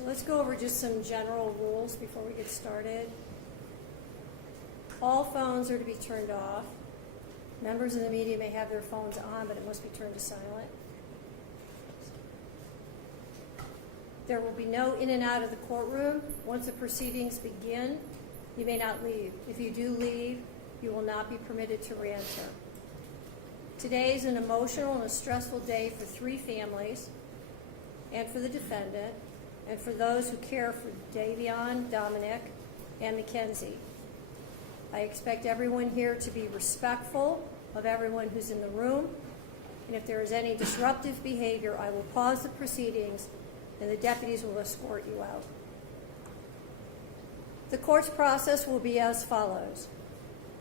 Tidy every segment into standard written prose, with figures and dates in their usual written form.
So let's go over just some general rules before we get started. All phones are to be turned off. Members of the media may have their phones on, but it must be turned to silent. There will be no in and out of the courtroom. Once the proceedings begin, you may not leave. If you do leave, you will not be permitted to re-enter. Today is an emotional and a stressful day for 3 families, and for the defendant, and for those who care for Davion, Dominic, and Mackenzie. I expect everyone here to be respectful of everyone who's in the room, and if there is any disruptive behavior, I will pause the proceedings and the deputies will escort you out. The court's process will be as follows.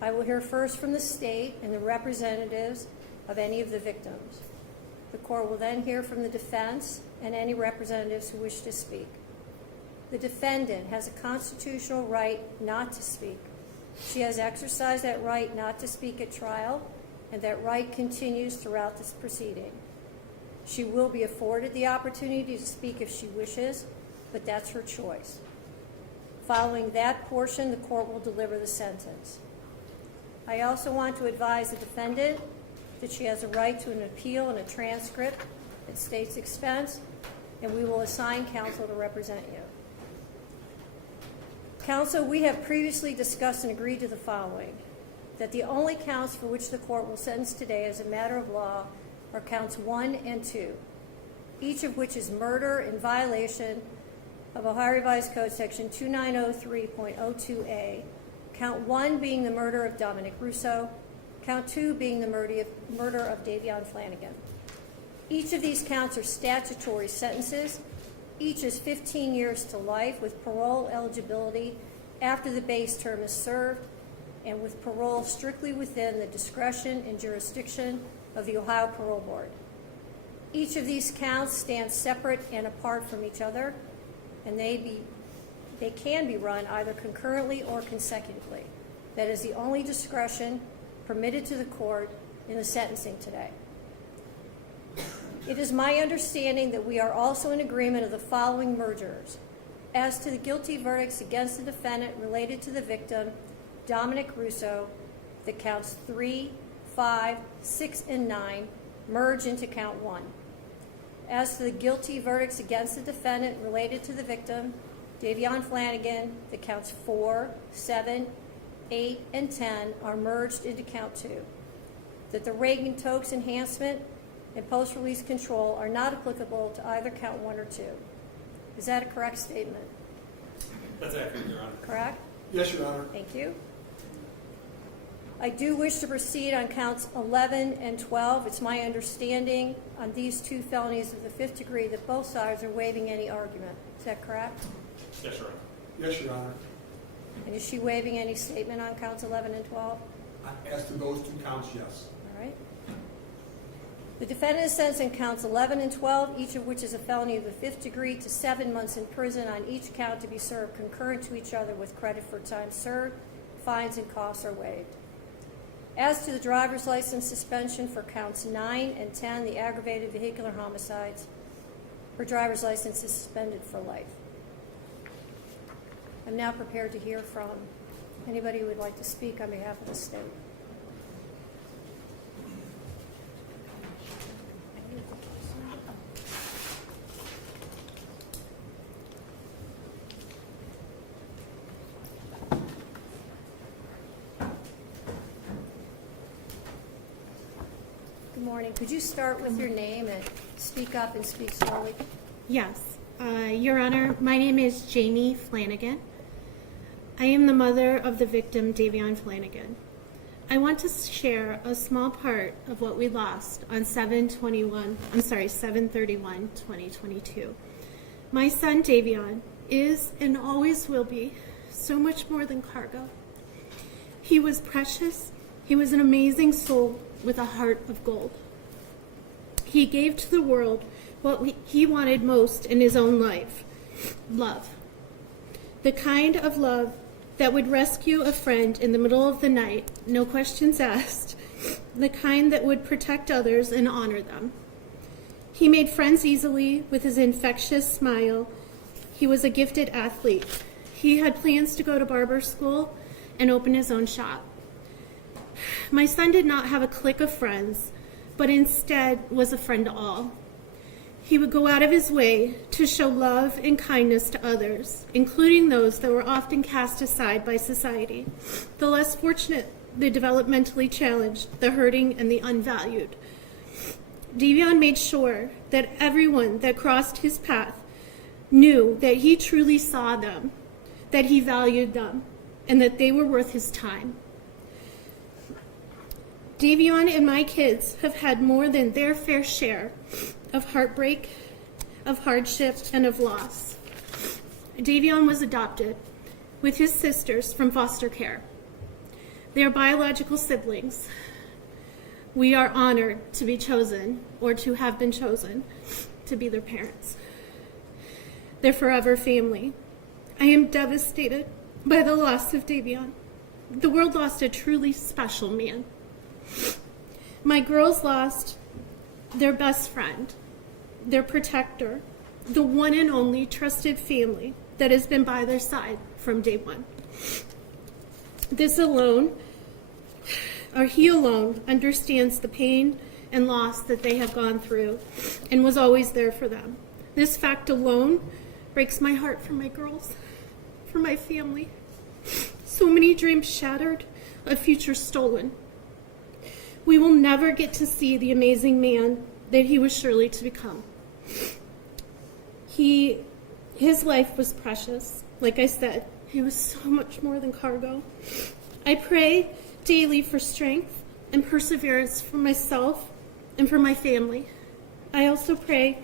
I will hear first from the state and the representatives of any of the victims. The court will then hear from the defense and any representatives who wish to speak. The defendant has a constitutional right not to speak. She has exercised that right not to speak at trial, and that right continues throughout this proceeding. She will be afforded the opportunity to speak if she wishes, but that's her choice. Following that portion, the court will deliver the sentence. I also want to advise the defendant that she has a right to an appeal and a transcript at state's expense, and we will assign counsel to represent you. Counsel, we have previously discussed and agreed to the following: that the only counts for which the court will sentence today as a matter of law are counts 1 and 2, each of which is murder in violation of Ohio Revised Code section 2903.02a, count 1 being the murder of Dominic Russo, count 2 being the murder of Davion Flanagan. Each of these counts are statutory sentences. Each is 15 years to life with parole eligibility after the base term is served, and with parole strictly within the discretion and jurisdiction of the Ohio Parole Board. Each of these counts stands separate and apart from each other, and they can be run either concurrently or consecutively. That is the only discretion permitted to the court in the sentencing today. It is my understanding that we are also in agreement of the following mergers. As to the guilty verdicts against the defendant related to the victim, Dominic Russo, the counts 3, 5, 6, and 9 merge into count 1. As to the guilty verdicts against the defendant related to the victim, Davion Flanagan, the counts 4, 7, 8, and 10 are merged into count 2. That the Reagan-Tokes enhancement and post-release control are not applicable to either count 1 or 2. Is that a correct statement? That's accurate, Your Honor. Correct? Yes, Your Honor. Thank you. I do wish to proceed on counts 11 and 12. It's my understanding on these 2 felonies of the 5th degree that both sides are waiving any argument. Is that correct? Yes, Your Honor. Yes, Your Honor. And is she waiving any statement on counts 11 and 12? As to those 2 counts, yes. All right. The defendant is sentenced in counts 11 and 12, each of which is a felony of the 5th degree, to 7 months in prison on each count to be served concurrent to each other with credit for time served. Fines and costs are waived. As to the driver's license suspension for counts 9 and 10, the aggravated vehicular homicides, her driver's license is suspended for life. I'm now prepared to hear from anybody who would like to speak on behalf of the state. Good morning. Could you start with your name and speak up and speak slowly? Yes. Your Honor, my name is Jamie Flanagan. I am the mother of the victim, Davion Flanagan. I want to share a small part of what we lost on 7/31/2022. My son, Davion, is and always will be so much more than cargo. He was precious. He was an amazing soul with a heart of gold. He gave to the world what he wanted most in his own life: love. The kind of love that would rescue a friend in the middle of the night, no questions asked. The kind that would protect others and honor them. He made friends easily with his infectious smile. He was a gifted athlete. He had plans to go to barber school and open his own shop. My son did not have a clique of friends, but instead was a friend to all. He would go out of his way to show love and kindness to others, including those that were often cast aside by society, the less fortunate, the developmentally challenged, the hurting, and the unvalued. Davion made sure that everyone that crossed his path knew that he truly saw them, that he valued them, and that they were worth his time. Davion and my kids have had more than their fair share of heartbreak, of hardship, and of loss. Davion was adopted with his sisters from foster care. They are biological siblings. We are honored to be chosen, or to have been chosen, to be their parents. They're forever family. I am devastated by the loss of Davion. The world lost a truly special man. My girls lost their best friend, their protector, the one and only trusted family that has been by their side from day one. This alone, or he alone, understands the pain and loss that they have gone through and was always there for them. This fact alone breaks my heart for my girls, for my family. So many dreams shattered, a future stolen. We will never get to see the amazing man that he was surely to become. His life was precious. Like I said, he was so much more than cargo. I pray daily for strength and perseverance for myself and for my family. I also pray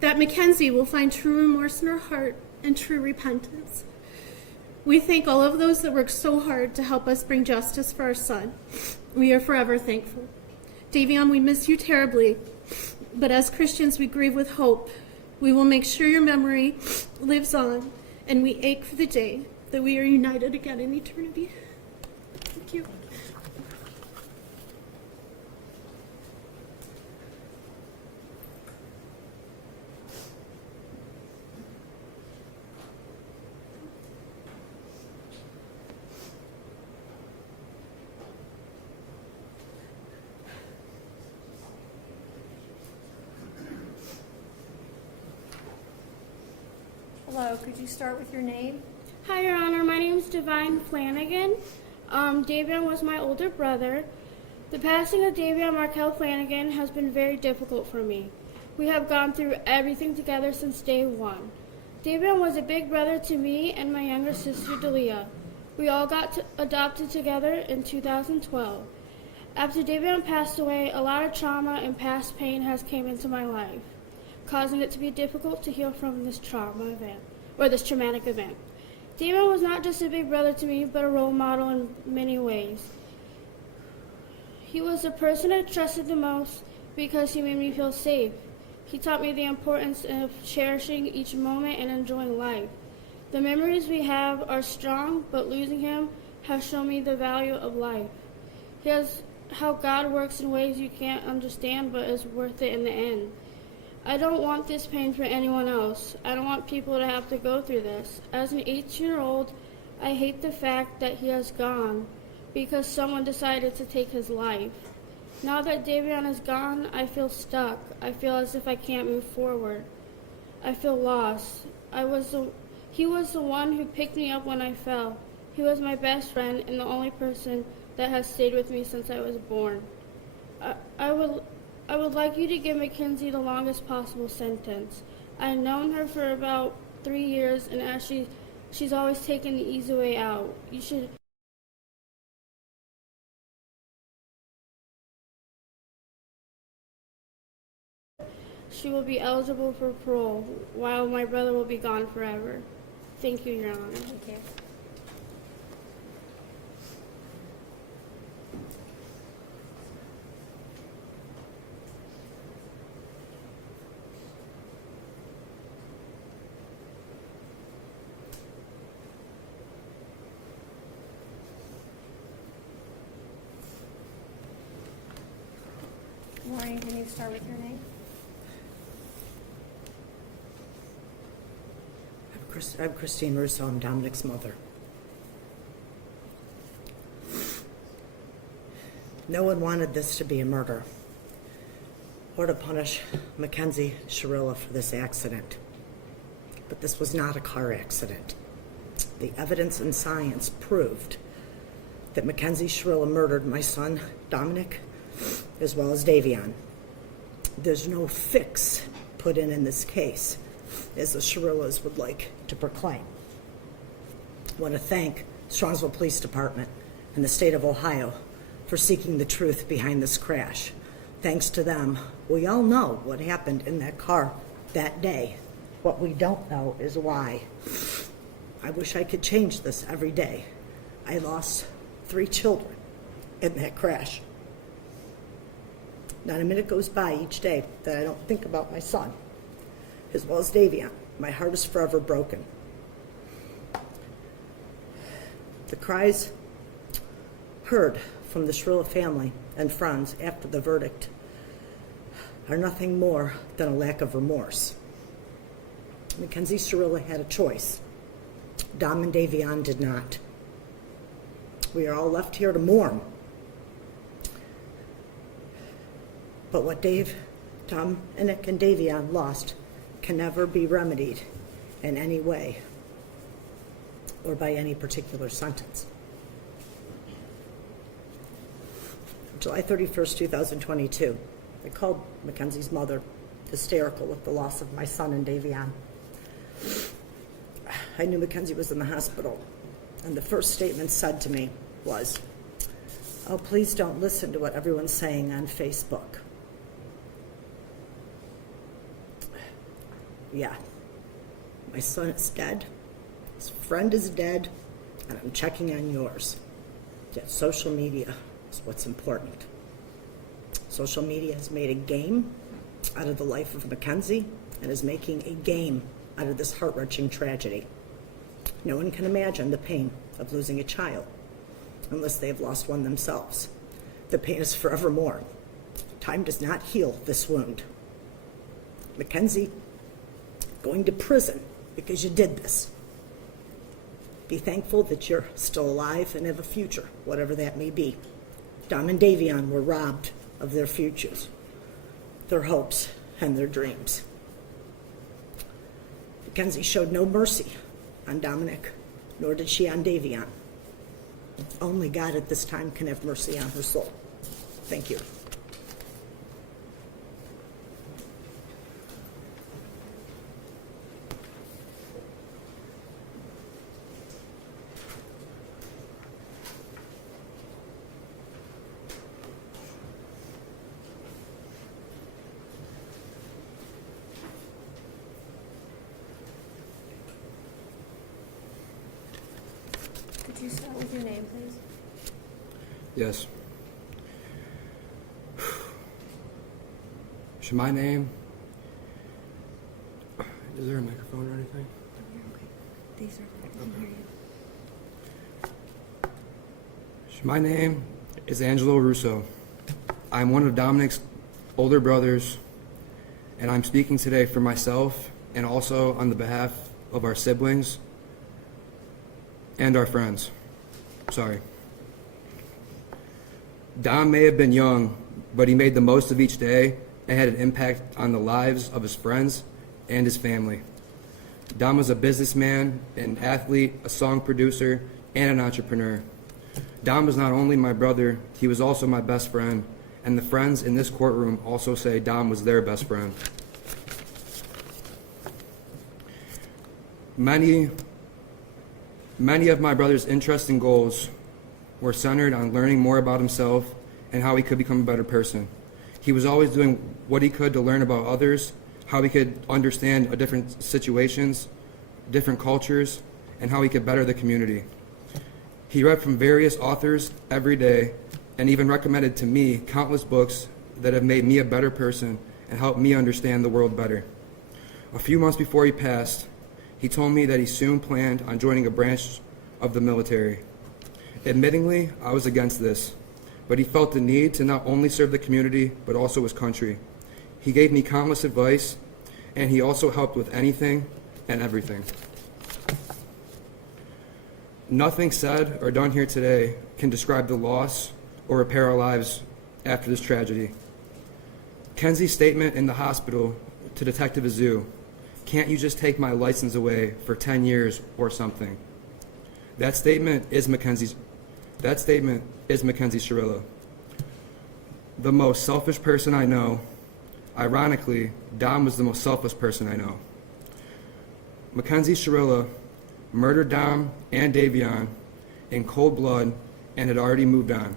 that Mackenzie will find true remorse in her heart and true repentance. We thank all of those that worked so hard to help us bring justice for our son. We are forever thankful. Davion, we miss you terribly, but as Christians, we grieve with hope. We will make sure your memory lives on, and we ache for the day that we are united again in eternity. Thank you. Hello, could you start with your name? Hi, Your Honor. My name is Divine Flanagan. Davion was my older brother. The passing of Davion Markel Flanagan has been very difficult for me. We have gone through everything together since day one. Davion was a big brother to me and my younger sister, Delia. We all got adopted together in 2012. After Davion passed away, a lot of trauma and past pain has came into my life, causing it to be difficult to heal from this this traumatic event. Davion was not just a big brother to me, but a role model in many ways. He was the person I trusted the most because he made me feel safe. He taught me the importance of cherishing each moment and enjoying life. The memories we have are strong, but losing him has shown me the value of life. He has how God works in ways you can't understand, but is worth it in the end. I don't want this pain for anyone else. I don't want people to have to go through this. As an 18-year-old, I hate the fact that he has gone because someone decided to take his life. Now that Davion is gone, I feel stuck. I feel as if I can't move forward. I feel lost. He was the one who picked me up when I fell. He was my best friend and the only person that has stayed with me since I was born. I would like you to give Mackenzie the longest possible sentence. I've known her for about 3 years, and as she's always taken the easy way out. She will be eligible for parole, while my brother will be gone forever. Thank you, Your Honor. Thank you. Maureen, can you start with your name? I'm Christine Russo. I'm Dominic's mother. No one wanted this to be a murder or to punish Mackenzie Shirilla for this accident. But this was not a car accident. The evidence and science proved that Mackenzie Shirilla murdered my son, Dominic, as well as Davion. There's no fix put in this case, as the Shirillas would like to proclaim. I want to thank Strongsville Police Department and the state of Ohio for seeking the truth behind this crash. Thanks to them, we all know what happened in that car that day. What we don't know is why. I wish I could change this every day. I lost 3 children in that crash. Not a minute goes by each day that I don't think about my son, as well as Davion. My heart is forever broken. The cries heard from the Shirilla family and friends after the verdict are nothing more than a lack of remorse. Mackenzie Shirilla had a choice. Dom and Davion did not. We are all left here to mourn. But what Dominic and Davion lost can never be remedied in any way or by any particular sentence. July 31st, 2022, I called Mackenzie's mother, hysterical with the loss of my son and Davion. I knew Mackenzie was in the hospital, and the first statement said to me was, "Oh, please don't listen to what everyone's saying on Facebook." Yeah, my son is dead, his friend is dead, and I'm checking on yours. Yet social media is what's important. Social media has made a game out of the life of Mackenzie and is making a game out of this heart-wrenching tragedy. No one can imagine the pain of losing a child unless they have lost one themselves. The pain is forevermore. Time does not heal this wound. Mackenzie, going to prison because you did this. Be thankful that you're still alive and have a future, whatever that may be. Dom and Davion were robbed of their futures, their hopes, and their dreams. Mackenzie showed no mercy on Dominic, nor did she on Davion. Only God at this time can have mercy on her soul. Thank you. Could you start with your name, please? Yes. Should my name... Is there a microphone or anything? These are, I can hear you. My name is Angelo Russo. I'm one of Dominic's older brothers, and I'm speaking today for myself and also on the behalf of our siblings and our friends. Sorry. Dom may have been young, but he made the most of each day and had an impact on the lives of his friends and his family. Dom was a businessman, an athlete, a song producer, and an entrepreneur. Dom was not only my brother, he was also my best friend, and the friends in this courtroom also say Dom was their best friend. Many of my brother's interests and goals were centered on learning more about himself and how he could become a better person. He was always doing what he could to learn about others, how he could understand different situations, different cultures, and how he could better the community. He read from various authors every day and even recommended to me countless books that have made me a better person and helped me understand the world better. A few months before he passed, he told me that he soon planned on joining a branch of the military. Admittingly, I was against this, but he felt the need to not only serve the community, but also his country. He gave me countless advice, and he also helped with anything and everything. Nothing said or done here today can describe the loss or repair our lives after this tragedy. Kenzie's statement in the hospital to Detective Azu, "Can't you just take my license away for 10 years or something?" That statement is Mackenzie Shirilla, the most selfish person I know. Ironically, Dom was the most selfless person I know. Mackenzie Shirilla murdered Dom and Davion in cold blood and had already moved on.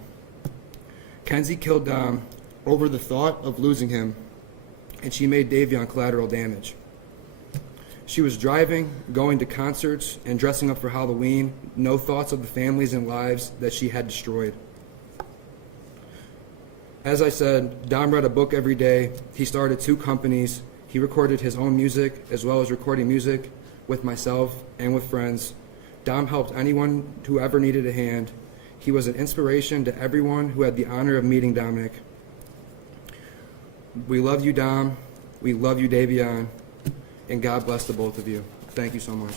Kenzie killed Dom over the thought of losing him, and she made Davion collateral damage. She was driving, going to concerts, and dressing up for Halloween, no thoughts of the families and lives that she had destroyed. As I said, Dom read a book every day. He started 2 companies. He recorded his own music as well as recording music with myself and with friends. Dom helped anyone who ever needed a hand. He was an inspiration to everyone who had the honor of meeting Dominic. We love you, Dom. We love you, Davion. And God bless the both of you. Thank you so much.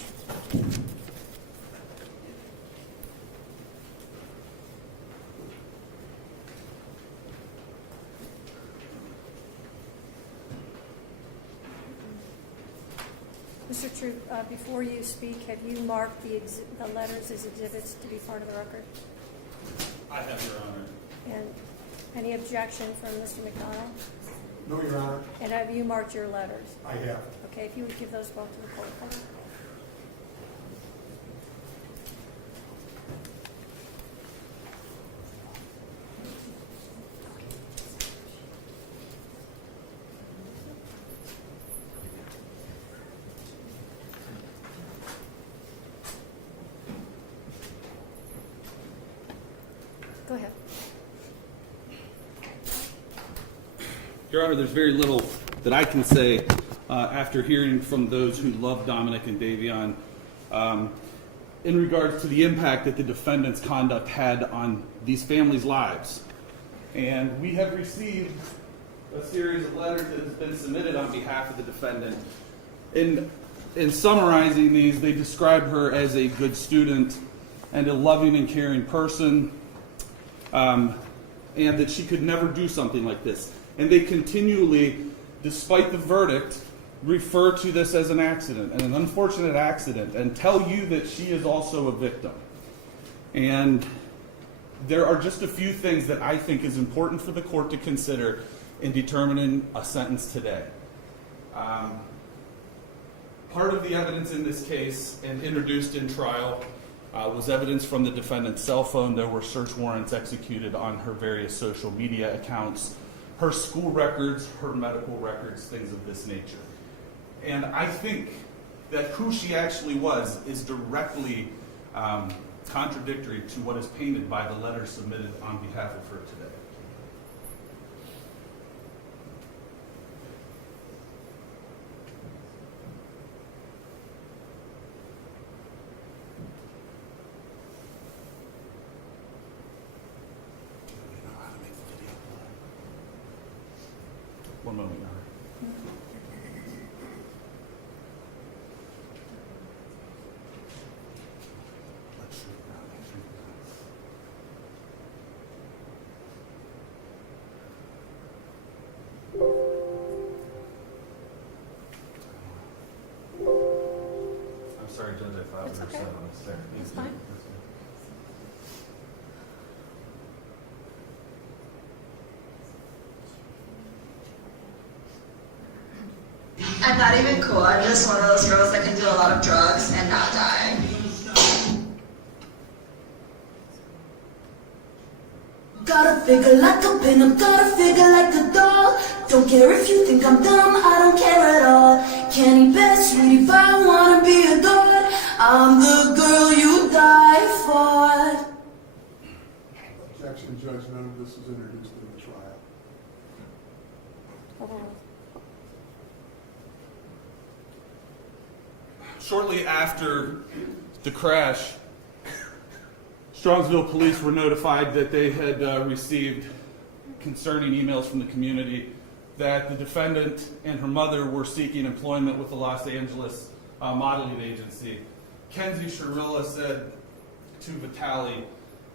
Mr. Troop, before you speak, have you marked the letters as exhibits to be part of the record? I have, Your Honor. And any objection from Mr. McDonald? No, Your Honor. And have you marked your letters? I have. Okay, if you would give those both to the court, please. Go ahead. Your Honor, there's very little that I can say after hearing from those who love Dominic and Davion in regards to the impact that the defendant's conduct had on these families' lives. And we have received a series of letters that has been submitted on behalf of the defendant. In summarizing these, they describe her as a good student and a loving and caring person, and that she could never do something like this. And they continually, despite the verdict, refer to this as an accident, and an unfortunate accident, and tell you that she is also a victim. And there are just a few things that I think is important for the court to consider in determining a sentence today. Part of the evidence in this case and introduced in trial was evidence from the defendant's cell phone. There were search warrants executed on her various social media accounts, her school records, her medical records, things of this nature. And I think that who she actually was is directly contradictory to what is painted by the letter submitted on behalf of her today. One moment, Your Honor. I'm sorry, Judge, I thought That's we were okay. set on this there. That's fine. I'm not even cool. I'm just one of those girls that can do a lot of drugs and not die. Gotta figure like a pin, I'm gotta figure like a doll. Don't care if you think I'm dumb, I don't care at all. Candy best, sweetie pie, wanna be adored. I'm the girl you die for. Objection, Judge. None of this is introduced in the trial. Overruled. Shortly after the crash, Strongsville police were notified that they had received concerning emails from the community that the defendant and her mother were seeking employment with the Los Angeles modeling agency. Mackenzie Shirilla said to Vitaly,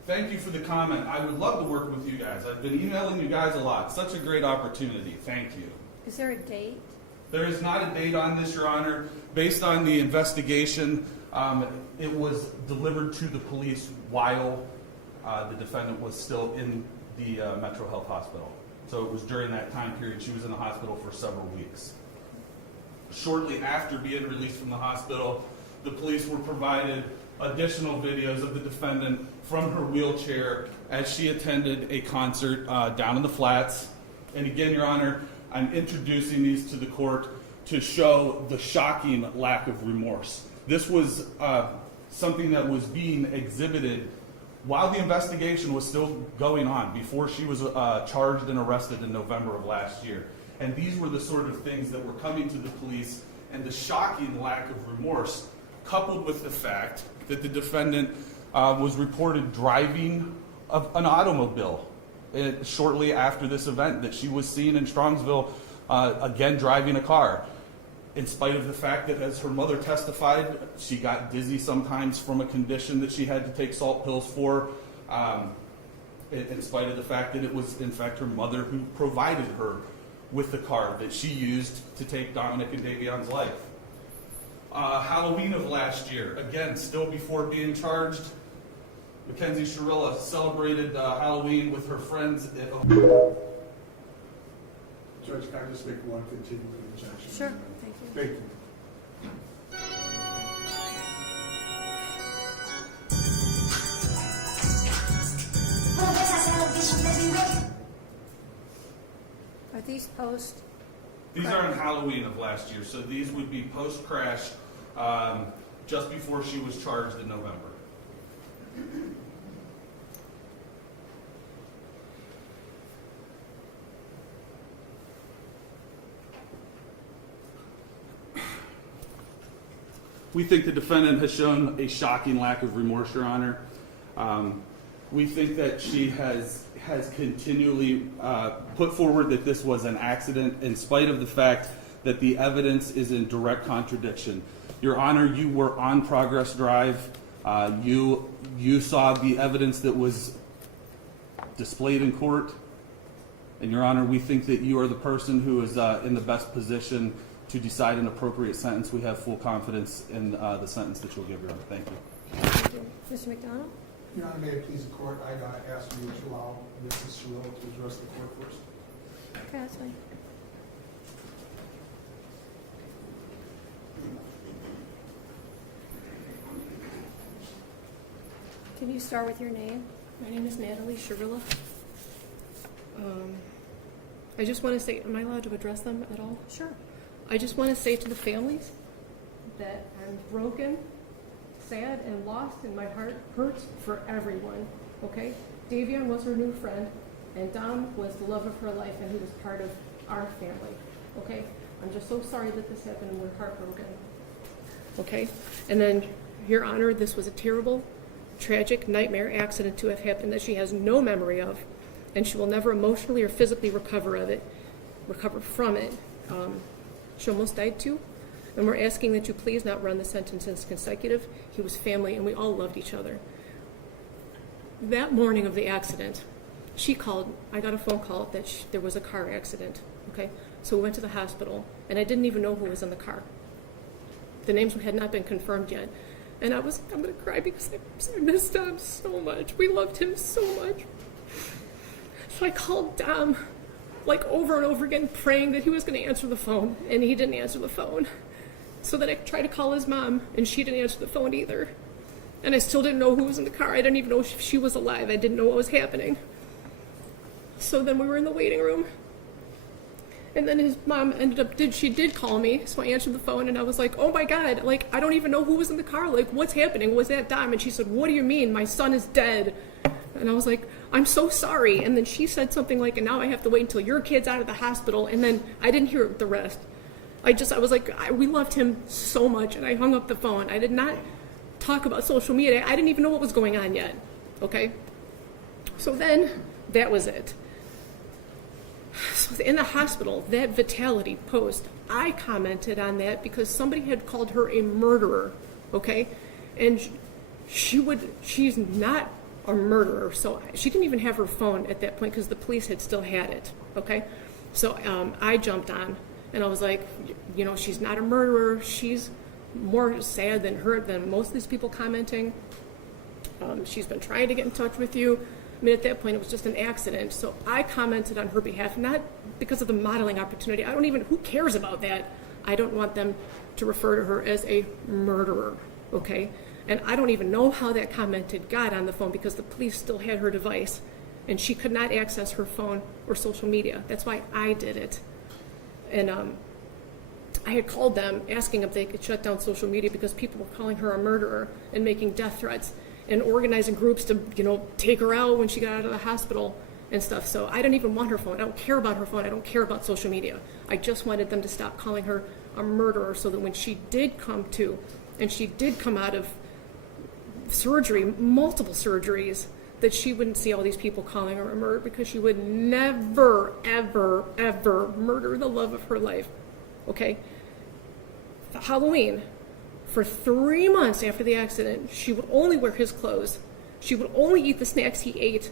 thank you for the comment. I would love to work with you guys. I've been emailing you guys a lot. Such a great opportunity. Thank you. Is there a date? There is not a date on this, Your Honor. Based on the investigation, it was delivered to the police while the defendant was still in the Metro Health Hospital. So it was during that time period. She was in the hospital for several weeks. Shortly after being released from the hospital, the police were provided additional videos of the defendant from her wheelchair as she attended a concert down in the Flats. And again, Your Honor, I'm introducing these to the court to show the shocking lack of remorse. This was something that was being exhibited while the investigation was still going on, before she was charged and arrested in November of last year. And these were the sort of things that were coming to the police, and the shocking lack of remorse, coupled with the fact that the defendant was reported driving an automobile shortly after this event, that she was seen in Strongsville again driving a car, in spite of the fact that, as her mother testified, she got dizzy sometimes from a condition that she had to take salt pills for, in spite of the fact that it was, in fact, her mother who provided her with the car that she used to take Dominic and Davion's life. Halloween of last year, again, still before being charged, Mackenzie Shirilla celebrated Halloween with her friends at Judge, can I just make one continuing objection? Sure, thank you. Thank you. Are these post? These are on Halloween of last year, so these would be post-crash, just before she was charged in November. We think the defendant has shown a shocking lack of remorse, Your Honor. We think that she has continually put forward that this was an accident, in spite of the fact that the evidence is in direct contradiction. Your Honor, you were on Progress Drive. You saw the evidence that was displayed in court. And Your Honor, we think that you are the person who is in the best position to decide an appropriate sentence. We have full confidence in the sentence that you'll give, Your Honor. Thank you. Thank you. Mr. McDonald? Your Honor, may it please the court, I ask you to allow Mrs. Shirilla to address the court first. Okay, that's fine. Can you start with your name? My name is Natalie Shirilla. I just want to say, am I allowed to address them at all? Sure. I just want to say to the families that I'm broken, sad, and lost, and my heart hurts for everyone, okay? Davion was her new friend, and Dom was the love of her life, and he was part of our family, okay? I'm just so sorry that this happened, and we're heartbroken, okay? And then, Your Honor, this was a terrible, tragic nightmare accident to have happened that she has no memory of, and she will never emotionally or physically recover from it. She almost died too, and we're asking that you please not run the sentence as consecutive. He was family, and we all loved each other. That morning of the accident, she called. I got a phone call that there was a car accident. Okay, so we went to the hospital, and I didn't even know who was in the car. The names had not been confirmed yet, and I'm gonna cry because I missed Dom so much. We loved him so much. So I called Dom, like over and over again, praying that he was going to answer the phone, and he didn't answer the phone. So then I tried to call his mom, and she didn't answer the phone either. And I still didn't know who was in the car. I didn't even know if she was alive. I didn't know what was happening. So then we were in the waiting room, and then his mom she did call me, so I answered the phone, and I was like, oh my God, like, I don't even know who was in the car. Like, what's happening? Was that Dom? And she said, what do you mean? My son is dead. And I was like, I'm so sorry. And then she said something like, and now I have to wait until your kid's out of the hospital. And then I didn't hear the rest. I was like, we loved him so much. And I hung up the phone. I did not talk about social media. I didn't even know what was going on yet. Okay? So then that was it. So in the hospital, that Vitality post, I commented on that because somebody had called her a murderer. Okay? And she's not a murderer, so she didn't even have her phone at that point because the police had still had it, okay? So I jumped on, and I was like, you know, she's not a murderer. She's more sad than most of these people commenting. She's been trying to get in touch with you. I mean, at that point, it was just an accident. So I commented on her behalf, not because of the modeling opportunity. Who cares about that? I don't want them to refer to her as a murderer, okay? And I don't even know how that comment had got on the phone because the police still had her device and she could not access her phone or social media. That's why I did it. And I had called them asking if they could shut down social media because people were calling her a murderer and making death threats and organizing groups to, you know, take her out when she got out of the hospital and stuff. So I didn't even want her phone. I don't care about her phone. I don't care about social media. I just wanted them to stop calling her a murderer so that when she did come to, and she did come out of surgery, multiple surgeries, that she wouldn't see all these people calling her a murderer because she would never, ever, ever murder the love of her life, okay? Halloween, for 3 months after the accident, she would only wear his clothes. She would only eat the snacks he ate.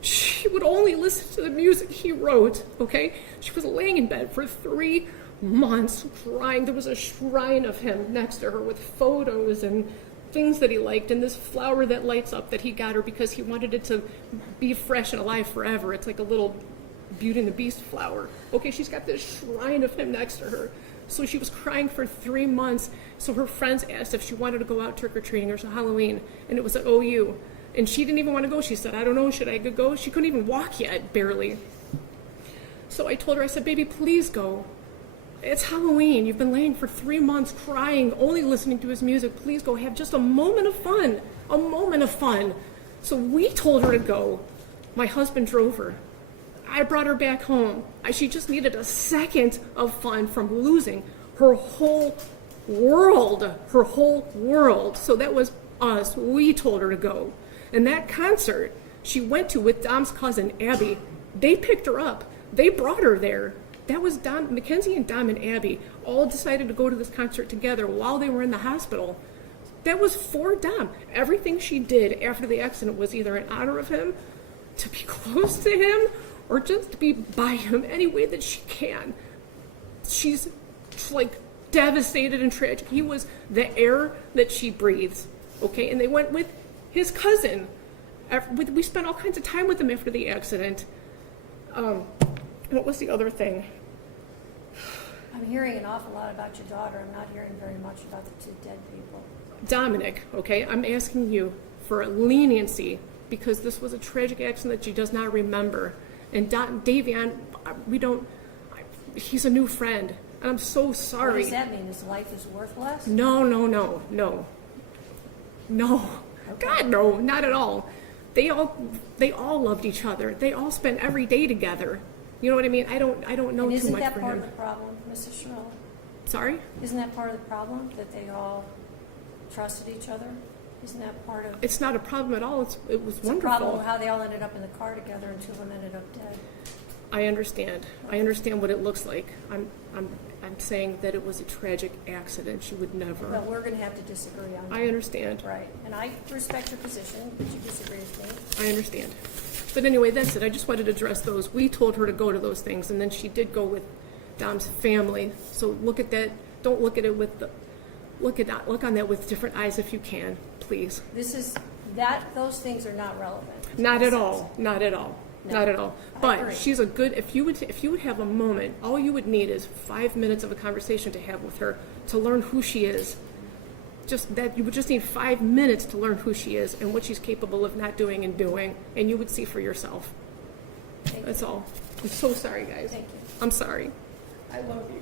She would only listen to the music he wrote, okay? She was laying in bed for 3 months crying. There was a shrine of him next to her with photos and things that he liked and this flower that lights up that he got her because he wanted it to be fresh and alive forever. It's like a little Beauty and the Beast flower. Okay, she's got this shrine of him next to her. So she was crying for 3 months. So her friends asked if she wanted to go out trick-or-treating or Halloween, and it was at OU. And she didn't even want to go. She said, I don't know, should I go? She couldn't even walk yet, barely. So I told her, I said, baby, please go. It's Halloween. You've been laying for 3 months crying, only listening to his music. Please go have just a moment of fun. A moment of fun. So we told her to go. My husband drove her. I brought her back home. She just needed a second of fun from losing her whole world. Her whole world. So that was us. We told her to go. And that concert she went to with Dom's cousin, Abby, they picked her up. They brought her there. That was Dom, Mackenzie and Dom and Abby all decided to go to this concert together while they were in the hospital. That was for Dom. Everything she did after the accident was either in honor of him, to be close to him, or just to be by him any way that she can. She's like devastated and tragic. He was the air that she breathes, okay? And they went with his cousin. We spent all kinds of time with him after the accident. What was the other thing? I'm hearing an awful lot about your daughter. I'm not hearing very much about the 2 dead people. Dominic, okay, I'm asking you for leniency because this was a tragic accident that she does not remember. And Davion, he's a new friend. And I'm so sorry. What does that mean? His life is worthless? No. Okay. God, no, not at all. They all loved each other. They all spent every day together. You know what I mean? I don't know too much for him. Isn't that part of the problem, Mrs. Shirilla? Sorry? Isn't that part of the problem, that they all trusted each other? Isn't that part of... It's not a problem at all. It was wonderful. It's a problem how they all ended up in the car together and 2 of them ended up dead. I understand. I understand what it looks like. I'm saying that it was a tragic accident. She would never... Well, we're going to have to disagree on that. I understand. Right. And I respect your position, but you disagree with me. I understand. But anyway, that's it. I just wanted to address those. We told her to go to those things, and then she did go with Dom's family. So look at that. Don't look at it with the... Look on that with different eyes if you can, please. Those things are not relevant. Not at all. Not at all. No, Not at all. I But agree. she's a good. If you would have a moment, all you would need is 5 minutes of a conversation to have with her to learn who she is. Just that you would just need 5 minutes to learn who she is and what she's capable of not doing and doing, and you would see for yourself. That's all. I'm so sorry, guys. Thank you. I'm sorry. I love you.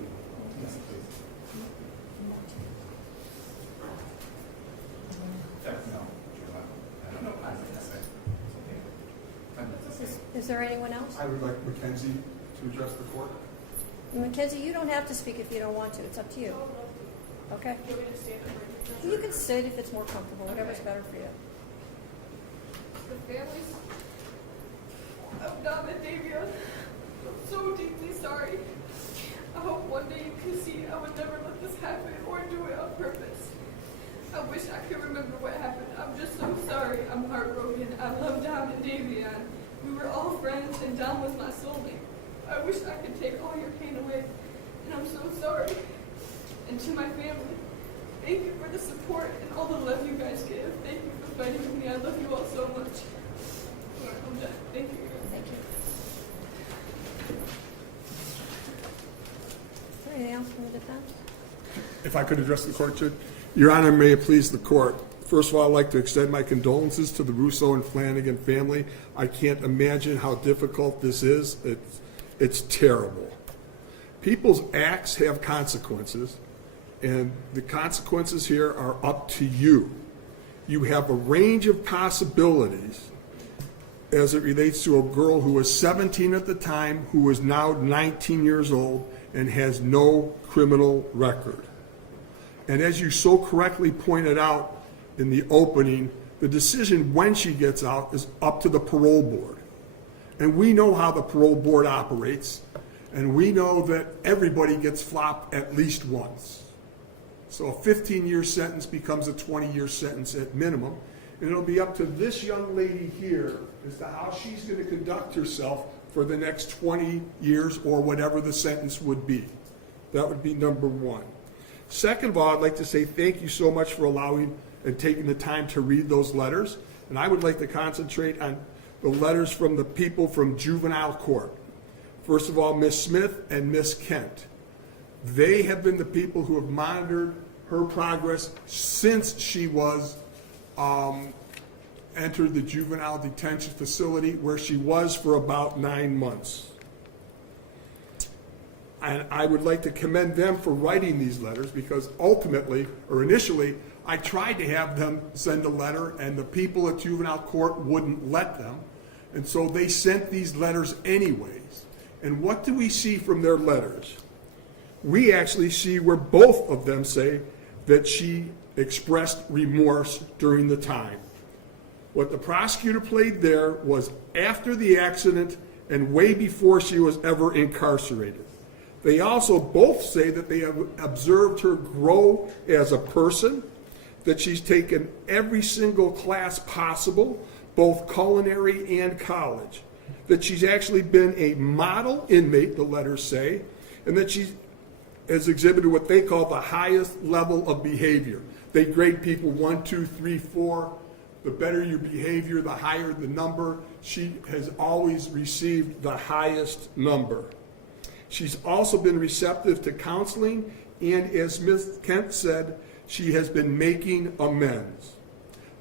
Is there anyone else? I would like Mackenzie to address the court. Mackenzie, you don't have to speak if you don't want to. It's up to you. Okay? You can sit if it's more comfortable, whatever's better for you. The families of Dom and Davion, I'm so deeply sorry. I hope one day you can see I would never let this happen or do it on purpose. I wish I can remember what happened. I'm just so sorry. I'm heartbroken. I love Dom and Davion. We were all friends, and Dom was my soulmate. I wish I could take all your pain away, and I'm so sorry. And to my family, thank you for the support and all the love you guys give. Thank you for fighting with me. I love you all so much. I'm done. Thank you. Thank you. Is there anything else from the defense? If I could address the court, Judge. Your Honor, may it please the court. First of all, I'd like to extend my condolences to the Russo and Flanagan family. I can't imagine how difficult this is. It's terrible. People's acts have consequences, and the consequences here are up to you. You have a range of possibilities as it relates to a girl who was 17 at the time, who is now 19 years old, and has no criminal record. And as you so correctly pointed out in the opening, the decision when she gets out is up to the parole board. And we know how the parole board operates, and we know that everybody gets flopped at least once. So a 15-year sentence becomes a 20-year sentence at minimum, and it'll be up to this young lady here as to how she's going to conduct herself for the next 20 years or whatever the sentence would be. That would be number one. Second of all, I'd like to say thank you so much for allowing and taking the time to read those letters. And I would like to concentrate on the letters from the people from juvenile court. First of all, Ms. Smith and Ms. Kent. They have been the people who have monitored her progress since she was entered the juvenile detention facility, where she was for about 9 months. And I would like to commend them for writing these letters, because ultimately, or initially, I tried to have them send a letter, and the people at juvenile court wouldn't let them. And so they sent these letters anyways. And what do we see from their letters? We actually see where both of them say that she expressed remorse during the time. What the prosecutor played there was after the accident and way before she was ever incarcerated. They also both say that they have observed her grow as a person, that she's taken every single class possible, both culinary and college, that she's actually been a model inmate, the letters say, and that she has exhibited what they call the highest level of behavior. They grade people 1, 2, 3, 4. The better your behavior, the higher the number. She has always received the highest number. She's also been receptive to counseling, and as Ms. Kent said, she has been making amends.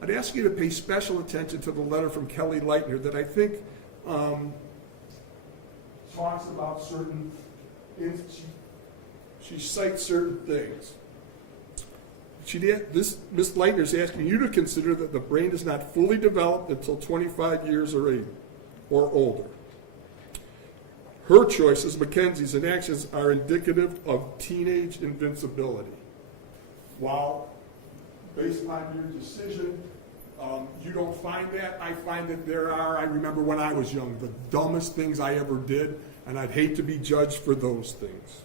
I'd ask you to pay special attention to the letter from Kelly Leitner that I think talks about certain, she cites certain things. Ms. Leitner is asking you to consider that the brain is not fully developed until 25 years or older. Her choices, Mackenzie's, and actions are indicative of teenage invincibility. While, based on your decision, you don't find that, I find that there are, I remember when I was young, the dumbest things I ever did, and I'd hate to be judged for those things.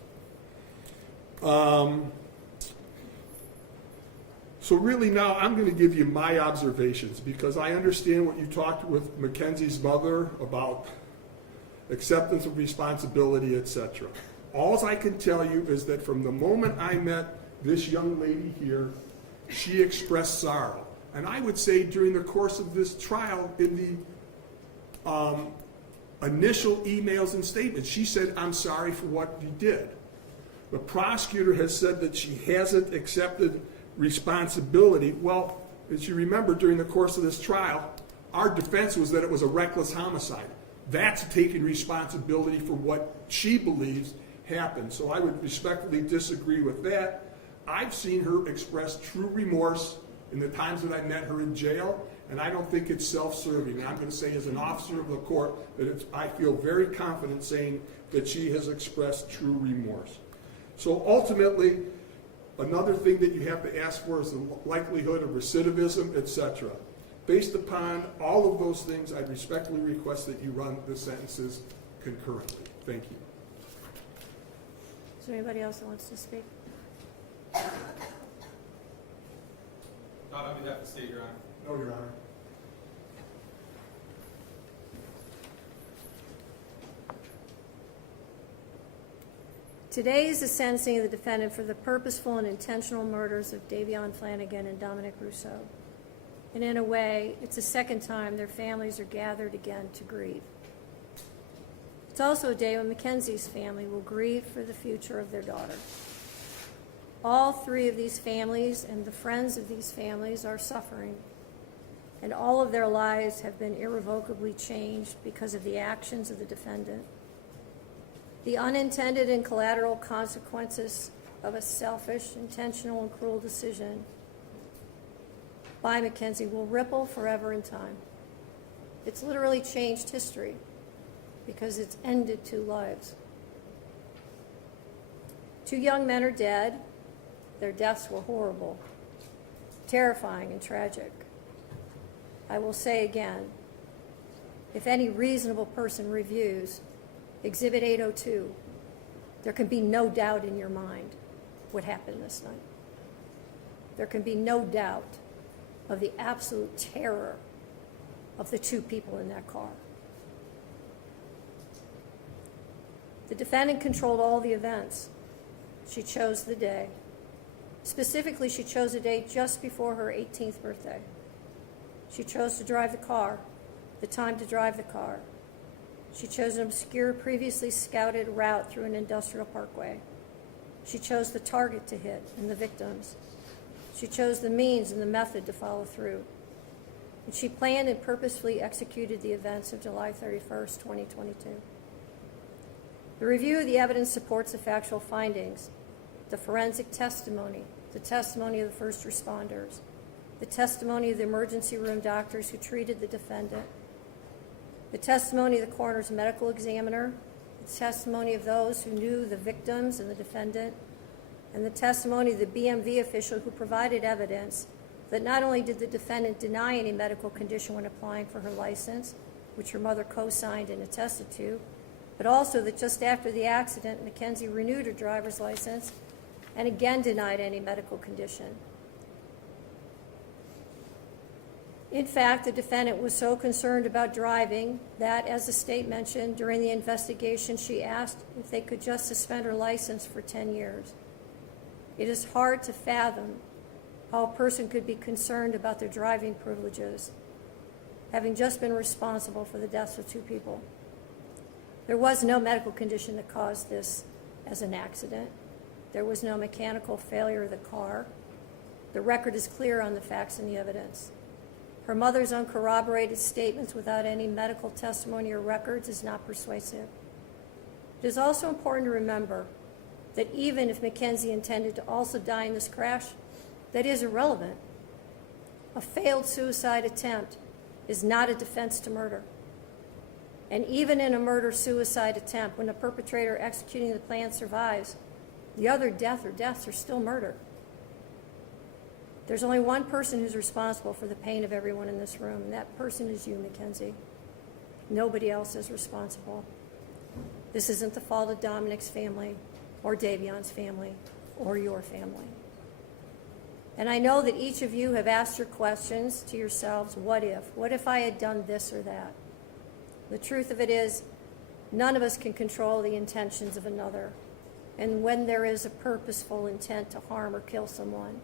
So really now I'm going to give you my observations, because I understand what you talked with Mackenzie's mother about acceptance of responsibility, etc. All I can tell you is that from the moment I met this young lady here, she expressed sorrow. And I would say during the course of this trial, in the initial emails and statements, she said, "I'm sorry for what you did." The prosecutor has said that she hasn't accepted responsibility. Well, as you remember, during the course of this trial, our defense was that it was a reckless homicide. That's taking responsibility for what she believes happened. So I would respectfully disagree with that. I've seen her express true remorse in the times that I met her in jail, and I don't think it's self-serving. I'm going to say as an officer of the court that I feel very confident saying that she has expressed true remorse. So ultimately, another thing that you have to ask for is the likelihood of recidivism, etc. Based upon all of those things, I respectfully request that you run the sentences concurrently. Thank you. Is there anybody else that wants to speak? Not on behalf of the state, Your Honor. No, Your Honor. Today is the sentencing of the defendant for the purposeful and intentional murders of Davion Flanagan and Dominic Rousseau. And in a way, it's the second time their families are gathered again to grieve. It's also a day when Mackenzie's family will grieve for the future of their daughter. All three of these families and the friends of these families are suffering, and all of their lives have been irrevocably changed because of the actions of the defendant. The unintended and collateral consequences of a selfish, intentional, and cruel decision by Mackenzie will ripple forever in time. It's literally changed history because it's ended two lives. Two young men are dead. Their deaths were horrible, terrifying, and tragic. I will say again, if any reasonable person reviews Exhibit 802, there can be no doubt in your mind what happened this night. There can be no doubt of the absolute terror of the two people in that car. The defendant controlled all the events. She chose the day. Specifically, she chose a day just before her 18th birthday. She chose to drive the car, the time to drive the car. She chose an obscure, previously scouted route through an industrial parkway. She chose the target to hit and the victims. She chose the means and the method to follow through. And she planned and purposefully executed the events of July 31st, 2022. The review of the evidence supports the factual findings, the forensic testimony, the testimony of the first responders, the testimony of the emergency room doctors who treated the defendant, the testimony of the coroner's medical examiner, the testimony of those who knew the victims and the defendant, and the testimony of the BMV official who provided evidence that not only did the defendant deny any medical condition when applying for her license, which her mother co-signed and attested to, but also that just after the accident, Mackenzie renewed her driver's license and again denied any medical condition. In fact, the defendant was so concerned about driving that, as the state mentioned, during the investigation, she asked if they could just suspend her license for 10 years. It is hard to fathom how a person could be concerned about their driving privileges, having just been responsible for the deaths of two people. There was no medical condition that caused this as an accident. There was no mechanical failure of the car. The record is clear on the facts and the evidence. Her mother's uncorroborated statements without any medical testimony or records is not persuasive. It is also important to remember that even if Mackenzie intended to also die in this crash, that is irrelevant. A failed suicide attempt is not a defense to murder. And even in a murder-suicide attempt, when the perpetrator executing the plan survives, the other death or deaths are still murder. There's only one person who's responsible for the pain of everyone in this room, and that person is you, Mackenzie. Nobody else is responsible. This isn't the fault of Dominic's family, or Davion's family, or your family. And I know that each of you have asked your questions to yourselves, what if? What if I had done this or that? The truth of it is, none of us can control the intentions of another. And when there is a purposeful intent to harm or kill someone,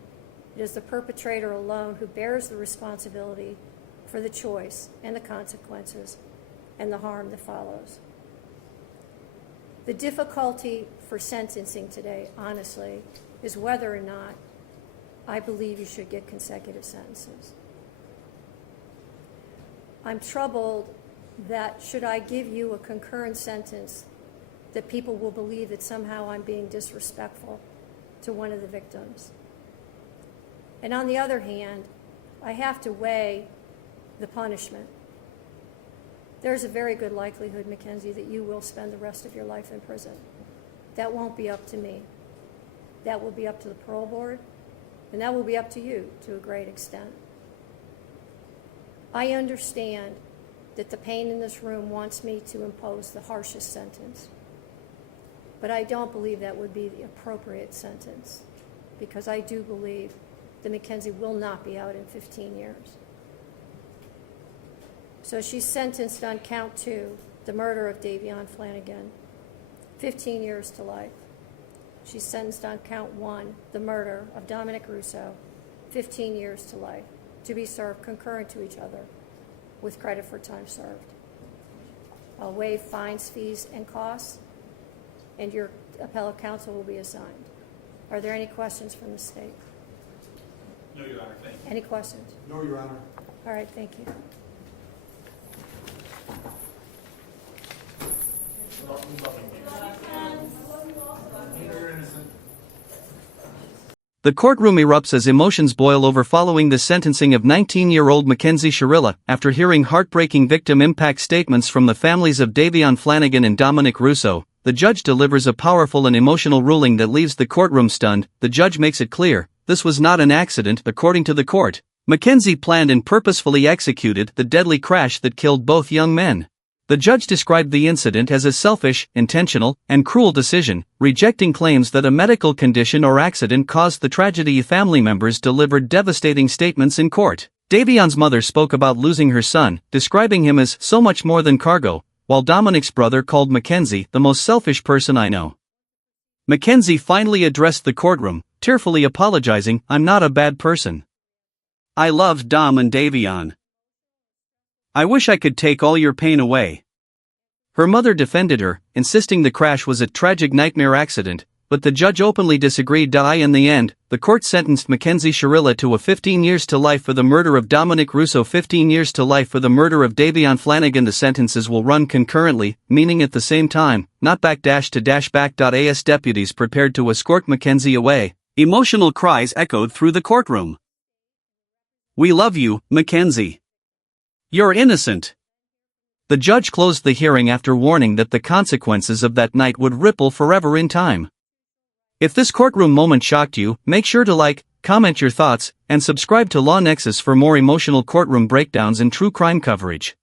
it is the perpetrator alone who bears the responsibility for the choice and the consequences and the harm that follows. The difficulty for sentencing today, honestly, is whether or not I believe you should get consecutive sentences. I'm troubled that should I give you a concurrent sentence, that people will believe that somehow I'm being disrespectful to one of the victims. And on the other hand, I have to weigh the punishment. There's a very good likelihood, Mackenzie, that you will spend the rest of your life in prison. That won't be up to me. That will be up to the parole board, and that will be up to you to a great extent. I understand that the pain in this room wants me to impose the harshest sentence, but I don't believe that would be the appropriate sentence, because I do believe that Mackenzie will not be out in 15 years. So she's sentenced on count 2, the murder of Davion Flanagan, 15 years to life. She's sentenced on count 1, the murder of Dominic Russo, 15 years to life, to be served concurrent to each other with credit for time served. I'll waive fines, fees, and costs, and your appellate counsel will be assigned. Are there any questions from the state? No, Your Honor, thank you. Any questions? No, Your Honor. All right, thank you. The courtroom erupts as emotions boil over following the sentencing of 19-year-old Mackenzie Shirilla after hearing heartbreaking victim impact statements from the families of Davion Flanagan and Dominic Russo. The judge delivers a powerful and emotional ruling that leaves the courtroom stunned. The judge makes it clear, this was not an accident. According to the court, Mackenzie planned and purposefully executed the deadly crash that killed both young men. The judge described the incident as a selfish, intentional, and cruel decision, rejecting claims that a medical condition or accident caused the tragedy. Family members delivered devastating statements in court. Davion's mother spoke about losing her son, describing him as so much more than cargo, while Dominic's brother called Mackenzie the most selfish person I know. Mackenzie finally addressed the courtroom, tearfully apologizing, "I'm not a bad person. I loved Dom and Davion. I wish I could take all your pain away." Her mother defended her, insisting the crash was a tragic nightmare accident, but the judge openly disagreed. In the end, the court sentenced Mackenzie Shirilla to 15 years to life for the murder of Dominic Russo, 15 years to life for the murder of Davion Flanagan. The sentences will run concurrently, meaning at the same time, not back-to-back. As deputies prepared to escort Mackenzie away, emotional cries echoed through the courtroom. "We love you, Mackenzie. You're innocent." The judge closed the hearing after warning that the consequences of that night would ripple forever in time. If this courtroom moment shocked you, make sure to like, comment your thoughts, and subscribe to Law Nexus for more emotional courtroom breakdowns and true crime coverage.